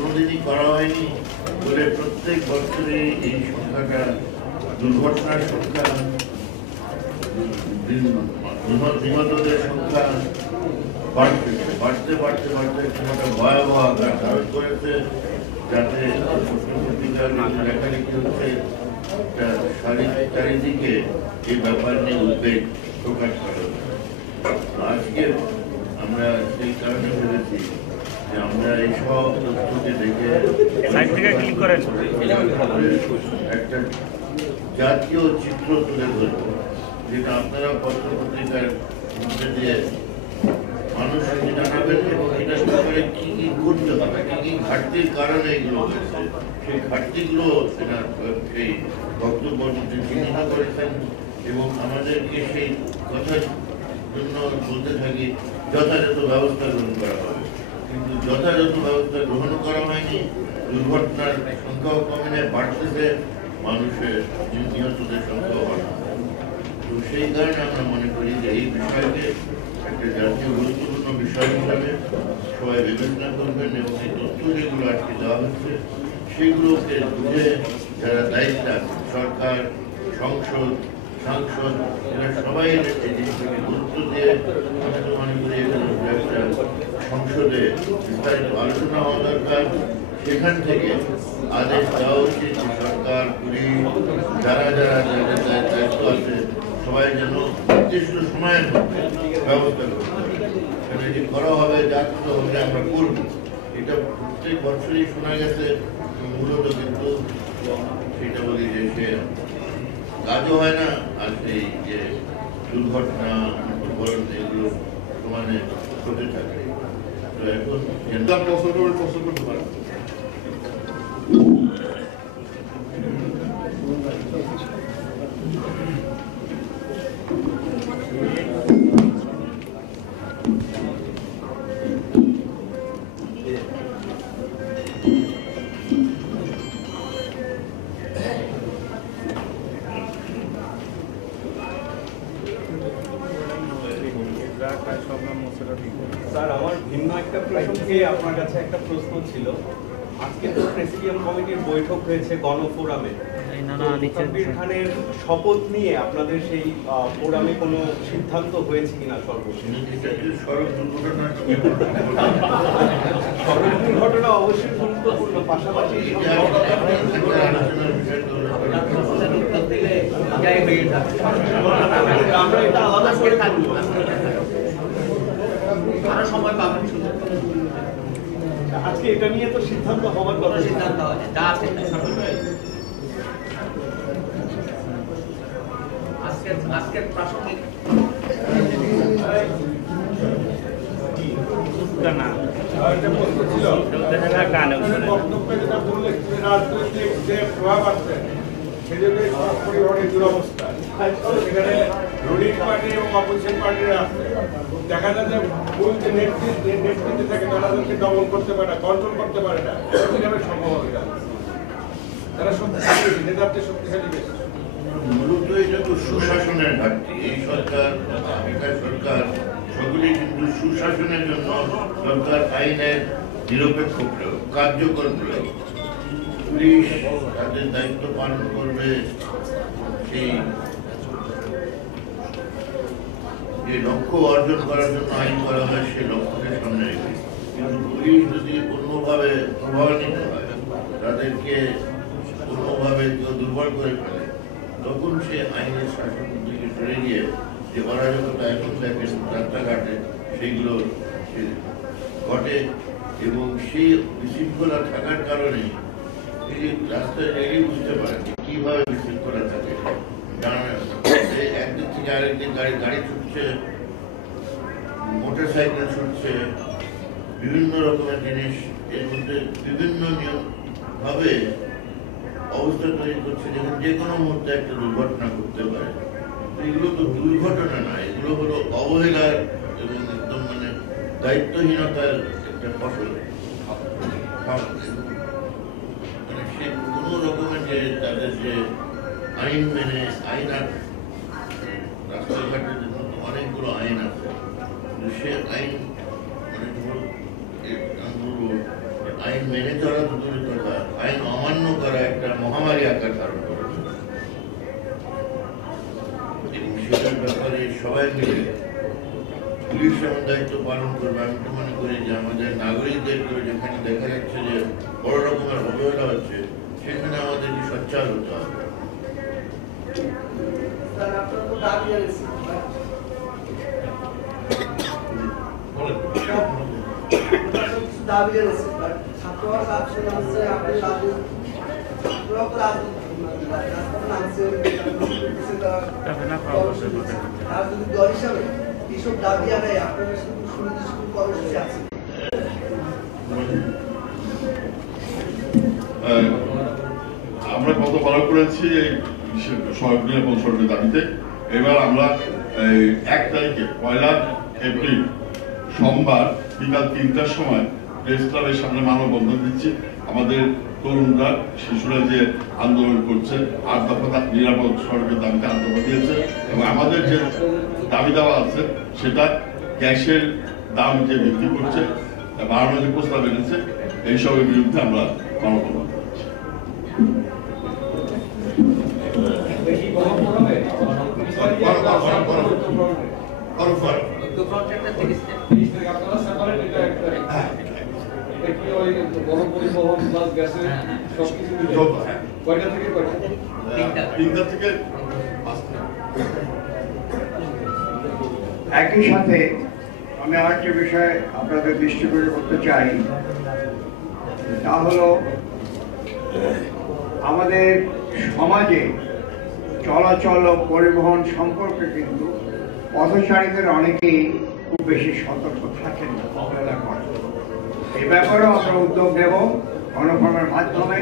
কোনোদিনই করা হয়নি বলে প্রত্যেক বছরই এই সংখ্যাটা, দুর্ঘটনার সংখ্যা, নিহতদের সংখ্যা বাড়তেছে, বাড়তে বাড়তে বাড়তে একটা ভয়াবহ আকার ধারণ করেছে, যাতে লেখালেখি হচ্ছে চারিদিকে এই ব্যাপার নিয়ে উদ্বেগ প্রকাশ করা। আজকে আমরা সেই কারণে ভেবেছি যে আমরা এই সব তথ্যকে দেখে একটা জাতীয় চিত্র তুলে ধরব, যেটা আপনারা পত্রপত্রিকার মধ্যে দিয়ে মানুষকে জানাবেন এবং এটার ব্যাপারে কি কি করতে হবে, কি কি ঘাটতির কারণে এগুলো হয়েছে, সেই ঘাটতিগুলো সেই বক্তব্যের মধ্যে চিহ্নিত করেছেন এবং আমাদেরকে সেই কথার জন্য বলতে থাকি যথাযথ ব্যবস্থা গ্রহণ করা হবে। কিন্তু যথাযথ ব্যবস্থা গ্রহণ করা হয়নি, দুর্ঘটনার সংখ্যাও কমে বাড়তেছে, মানুষের নিহতদের সংখ্যাও বাড়ছে। তো সেই কারণে আমরা মনে করি যে এই বিষয়কে একটা জাতীয় গুরুত্বপূর্ণ বিষয় হিসাবে সবাই বিবেচনা করবেন এবং এই তথ্য যেগুলো আজকে দেওয়া হচ্ছে সেগুলোকে বুঝে যারা দায়িত্ব আছে, সরকার, সংসদ, সাংসদ, এরা সবাই এই জিনিসটাকে গুরুত্ব দিয়ে আমি তো মনে করি একটা সংসদে বিস্তারিত আলোচনা হওয়া দরকার। সেখান থেকে আদেশ দেওয়া উচিত সরকার, পুলিশ, যারা যারা যাদের দায়িত্ব আছে সবাই যেন নির্দিষ্ট সময়ের মধ্যে ব্যবস্থা করতে হবে। কারণ এটি করা হবে, যাত্রা হবে, আমরা করব, এটা প্রত্যেক বছরই শোনা গেছে। মূলত কিন্তু সেটা বলি যে সে কাজও হয় না, আর সেই যে দুর্ঘটনা, মৃত্যুবরণ এগুলো সমানে হতে থাকে। তো এখন প্রশ্ন করতে পারে স্যার, আমার ভিন্ন একটা প্রসঙ্গে আপনার কাছে একটা প্রশ্ন ছিল। আজকে তো প্রেসিডিয়াম কমিটির বৈঠক হয়েছে গণফোরামে। মুসাব্বির খানের শপথ নিয়ে আপনাদের সেই ফোরামে কোনো সিদ্ধান্ত হয়েছে কিনা? সর্বশেষ সড়ক দুর্ঘটনা অবশ্যই গুরুত্বপূর্ণ, পাশাপাশি আমরা এটা আলাদা করে থাকবো, আরো সময় পাবেন। আজকে এটা নিয়ে তো সিদ্ধান্ত হওয়ার কথা, সিদ্ধান্ত যা আছে আজকের প্রাসঙ্গিক রাজনৈতিক যে প্রভাব আছে সেজন্য পরিবহনের দুরবস্থা। সেখানে রুলিং পার্টি এবং অপোজিশন পার্টিরা দেখা যায় যে মূল যে নেতৃত্বে থাকে তাদেরকে দমন করতে পারে না, কন্ট্রোল করতে পারে না। কিভাবে সম্ভব হবে? তারা শক্তিশালী বেশি, নেতাদের শক্তিশালী বেশি। মূলত এটা তো সুশাসনের ঘাটতি। এই সরকার, আগেকার সরকার সকলেই কিন্তু সুশাসনের জন্য সরকার আইনের নিরপেক্ষ প্রয়োগ, কার্যকর প্রয়োগ, পুলিশ তাদের দায়িত্ব পালন করবে, সেই যে লক্ষ্য অর্জন করার জন্য আইন করা হয় সেই লক্ষ্যকে সামনে রেখে। কিন্তু পুলিশ যদি কোনোভাবে প্রভাবিত হয়, তাদেরকে কোনোভাবে কেউ দুর্বল করে ফেলে, তখন সে আইনের শাসন দিকে সরে গিয়ে যে অরাজকতা এখন দেখেন রাস্তাঘাটে সেইগুলো ঘটে এবং সেই বিশৃঙ্খলা থাকার কারণে এই রাস্তায় এগিয়ে বুঝতে পারেন কিভাবে বিশৃঙ্খলা থাকে। একদিক থেকে আরেকদিন গাড়ি ছুটছে, মোটর সাইকেল ছুটছে, বিভিন্ন রকমের জিনিস, এর মধ্যে বিভিন্ন নিয়ম ভাবে অবস্থা তৈরি করছে যেখানে যে কোনো মুহূর্তে একটা দুর্ঘটনা ঘটতে পারে। এগুলো তো দুর্ঘটনা না, এগুলো হলো অবহেলার এবং একদম দায়িত্বহীনতার একটা ফসল। সে কোনো রকমের যে তাদের যে আইন মেনে রাস্তাঘাটের অনেকগুলো আইন আছে, সে আইন বলবো আইন মেনে চলা তো দূরের কথা, আইন অমান্য করা একটা মহামারী আকার ধারণ করেছে। এবং সেটার ব্যাপারে সবাই মিলে পুলিশ এমন দায়িত্ব পালন করবে। আমি তো মনে করি যে আমাদের নাগরিকদেরকে যেখানে দেখা যাচ্ছে যে বড় রকমের অবহেলা হচ্ছে, সেখানে আমাদেরকে সোচ্চার হতে হবে। আমরা কত পালন করেছি সরকারি সরকারের দাবিতে। এবার আমরা 1 তারিখে 1 এপ্রিল সোমবার বিকাল 3টার সময় প্রেস ক্লাবের সামনে মানববন্ধন দিচ্ছি। আমাদের তরুণরা, শিশুরা যে আন্দোলন করছে 8 দফা নিরাপদ সড়কের দাবিতে 8 দফা দিয়েছে, এবং আমাদের যে দাবি দেওয়া আছে সেটা গ্যাসের দাম যে বৃদ্ধি করছে, বাড়ানোর যে প্রস্তাব এনেছে, এইসবের বিরুদ্ধে আমরা মানববন্ধন করছি। একই সাথে আমি আরেকটি বিষয় আপনাদের দৃষ্টিগোচর করতে চাই, তা হলো আমাদের সমাজে চলাচল ও পরিবহন সম্পর্কে কিন্তু পথচারীদের অনেকেই খুব বেশি সতর্ক থাকেন না, অবহেলা করেন। এই ব্যাপারেও আমরা উদ্যোগ নেব গণফোরামের মাধ্যমে।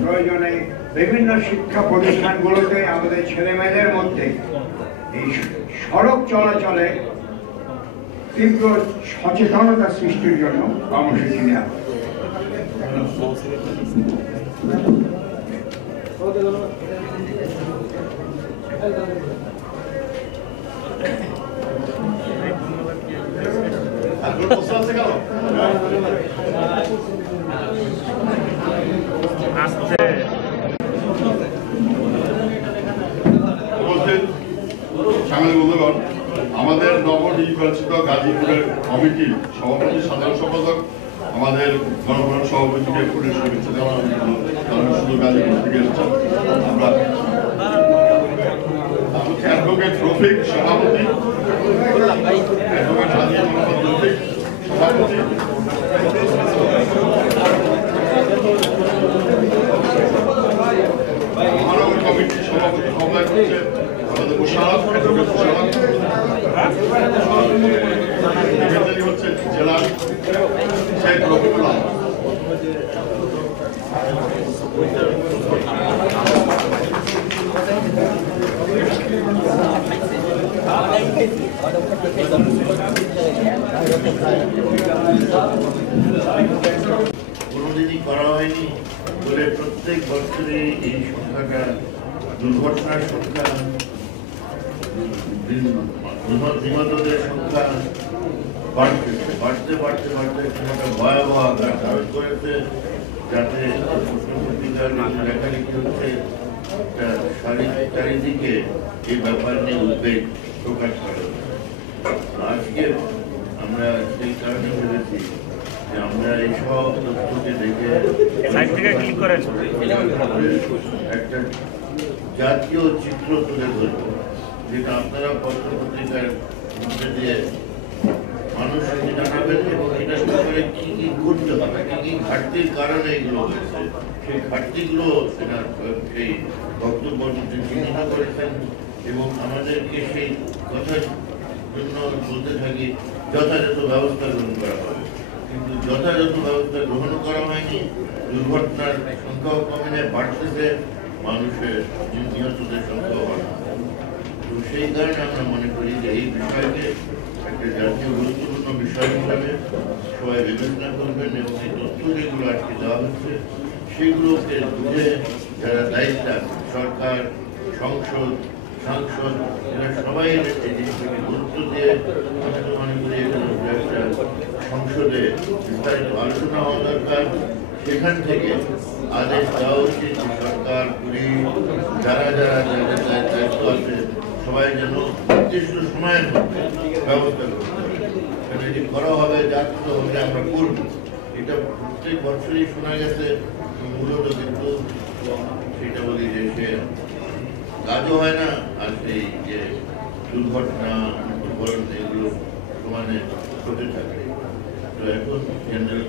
প্রয়োজনে বিভিন্ন শিক্ষা প্রতিষ্ঠানগুলোতে আমাদের ছেলেমেয়েদের মধ্যে এই সড়ক চলাচলে তীব্র সচেতনতা সৃষ্টির জন্য কর্মসূচি নেওয়া হবে। আমাদের নবনির্বাচিত গাজীপুরের কমিটির সভাপতি, সাধারণ সম্পাদক, আমাদের গণফোরাম সভাপতিকে ফুলের শুভেচ্ছা দেওয়ার জন্য, কারণ শুধু গাজীপুর থেকে এসেছেন। আমরা অ্যাডভোকেট রফিক সভাপতি, অ্যাডভোকেট হাজি মোহাম্মদ রফিক সভাপতি, মহানগর কমিটির সভাপতি সভায় করছে আমাদের মুশারফ, অ্যাডভোকেট মুশারফ, হচ্ছে জেলার শেখ রফিকুল্লাহ। কোনোদিনই করা হয়নি বলে প্রত্যেক বছরে এই সংখ্যাটা, দুর্ঘটনার সংখ্যা, নিহতদের সংখ্যা বাড়তেছে, বাড়তে বাড়তে বাড়তে একটা ভয়াবহ আকার ধারণ করেছে, যাতে লেখালেখি হচ্ছে চারিদিকে এই ব্যাপার নিয়ে উদ্বেগ প্রকাশ করা। আজকে আমরা সেই কারণে ভেবেছি যে আমরা এই সব তথ্যকে দেখে একটা জাতীয় চিত্র তুলে ধরব, যেটা আপনারা পত্র পত্রিকার মধ্যে দিয়ে মানুষকে জানাবেন, এবং এটার ব্যাপারে কি কি করতে হবে, কি কি ঘাটতির কারণে এগুলো হয়েছে, সেই ঘাটতিগুলো সেই বক্তব্যের মধ্যে চিহ্নিত করেছেন, এবং আমাদেরকে সেই কথার জন্য বলতে থাকি যথাযথ ব্যবস্থা গ্রহণ করা হবে। কিন্তু যথাযথ ব্যবস্থা গ্রহণ করা হয়নি, দুর্ঘটনার সংখ্যাও কমে বাড়তেছে, মানুষের নিহতদের সংখ্যাও বাড়ছে। তো সেই কারণে আমরা মনে করি যে এই বিষয়কে একটা জাতীয় গুরুত্বপূর্ণ বিষয় হিসাবে সবাই বিবেচনা করবেন, এবং এই তথ্য যেগুলো আজকে দেওয়া হচ্ছে সেগুলোকে বুঝে যারা দায়িত্ব আছে, সরকার, সংসদ, সাংসদ, এরা সবাই এই জিনিসটাকে গুরুত্ব দিয়ে আমি তো মনে করি একটা সংসদে বিস্তারিত আলোচনা হওয়া দরকার। সেখান থেকে আদেশ দেওয়া উচিত সরকার, পুলিশ, যারা যারা যাদের দায়িত্ব আছে সবাই যেন নির্দিষ্ট সময়ের মধ্যে ব্যবস্থা করতে পারে। কারণ এটি করা হবে, জাগ্রত হবে, আমরা করবো। এটা প্রত্যেক বছরই শোনা গেছে, মূলত কিন্তু সেটা বলি যে সে কাজও হয় না, আর সেই যে দুর্ঘটনা, মৃত্যুবরণ এগুলো সমানে হতে থাকে। তো এখন জেনারেল